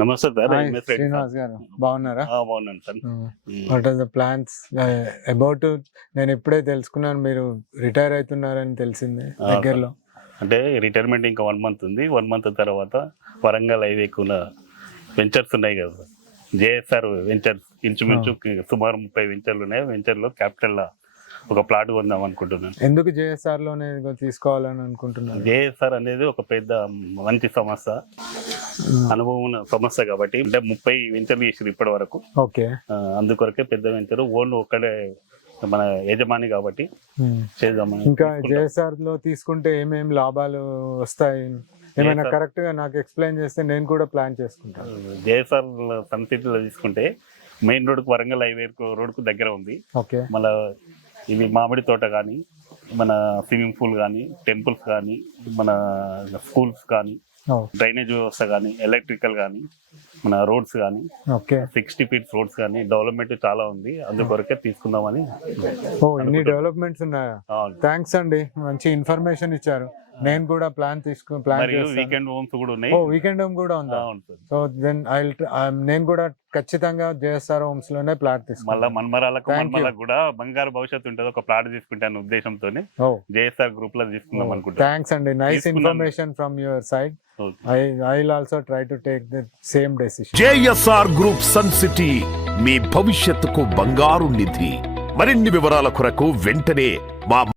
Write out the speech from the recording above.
నమస్తే sir. Hi MS Reddy sir. Srinivas garu, బాగున్నారా? బాగున్నాను sir. What are the plans about? నేను ఇప్పుడే తెలుసుకున్నాను మీరు రిటైర్ అవుతున్నారని తెలిసింది దగ్గరలో. అంటే రిటైర్మెంట్ ఇంకా 1 మంత్ ఉంది. 1 మంత్ తర్వాత వరంగల్ హైవేకున్న వెంచర్స్ ఉన్నాయి కదా సార్, జేఎస్ఆర్ వెంచర్స్, ఇంచుమించు సుమారు 30 వెంచర్లు ఉన్నాయి. వెంచర్లో క్యాపిటల్ ఒక ప్లాట్ కొందాం అనుకుంటున్నాను. ఎందుకు జేఎస్ఆర్ లోనే తీసుకోవాలని అనుకుంటున్నాను? జేఎస్ఆర్ అనేది ఒక పెద్ద మంచి సంస్థ, అనుభవం ఉన్న సంస్థ కాబట్టి. అంటే 30 వెంచర్లు చేసారు ఇప్పటి వరకు. ఓకే, అందుకొరకే పెద్ద వెంచర్, ఓన్ ఒక్కడే మన యజమాని కాబట్టి చేద్దామని. ఇంకా జేఎస్ఆర్ లో తీసుకుంటే ఏమేమి లాభాలు వస్తాయి, ఏమైనా కరెక్ట్ గా నాకు ఎక్స్ప్లెయిన్ చేస్తే నేను కూడా ప్లాన్ చేసుకుంటాను. జేఎస్ఆర్ సన్ సిటీలో తీసుకుంటే మెయిన్ రోడ్కు, వరంగల్ హైవే రోడ్కు దగ్గర ఉంది. ఓకే, మళ్ళా ఇవి మామిడి తోట కానీ, మన స్విమ్మింగ్ పూల్ కానీ, టెంపుల్స్ కానీ, మన స్కూల్స్ కానీ, డ్రైనేజ్ వ్యవస్థ కానీ, ఎలక్ట్రికల్ కానీ, మన రోడ్స్ కానీ, 60 feet రోడ్స్ కానీ, డెవలప్మెంట్ చాలా ఉంది. అందుకొరకే తీసుకుందామని. ఇన్ని డెవలప్మెంట్స్ ఉన్నాయా? థ్యాంక్స్ అండి, మంచి ఇన్ఫర్మేషన్ ఇచ్చారు. నేను కూడా ప్లాన్ వీకెండ్ హోమ్స్ కూడా ఉన్నాయి. వీకెండ్ హోమ్ కూడా ఉందా? సో దెన్ నేను కూడా ఖచ్చితంగా జేఎస్ఆర్ హోమ్స్ లోనే ప్లాట్ తీసుకుంటాను. మళ్ళీ మన్మరాలకు కూడా బంగారు భవిష్యత్తు ఉంటుంది. ఒక ప్లాట్ తీసుకుంటాను ఉద్దేశంతోనే జేఎస్ఆర్ గ్రూప్ లో తీసుకుందాం అనుకుంటాను. థ్యాంక్స్ అండి, nice information from your side. I will also try to take the same decision. JSR Group Sun City మీ భవిష్యత్తుకు బంగారు నిధి. మరిన్ని వివరాల కొరకు వెంటనే మా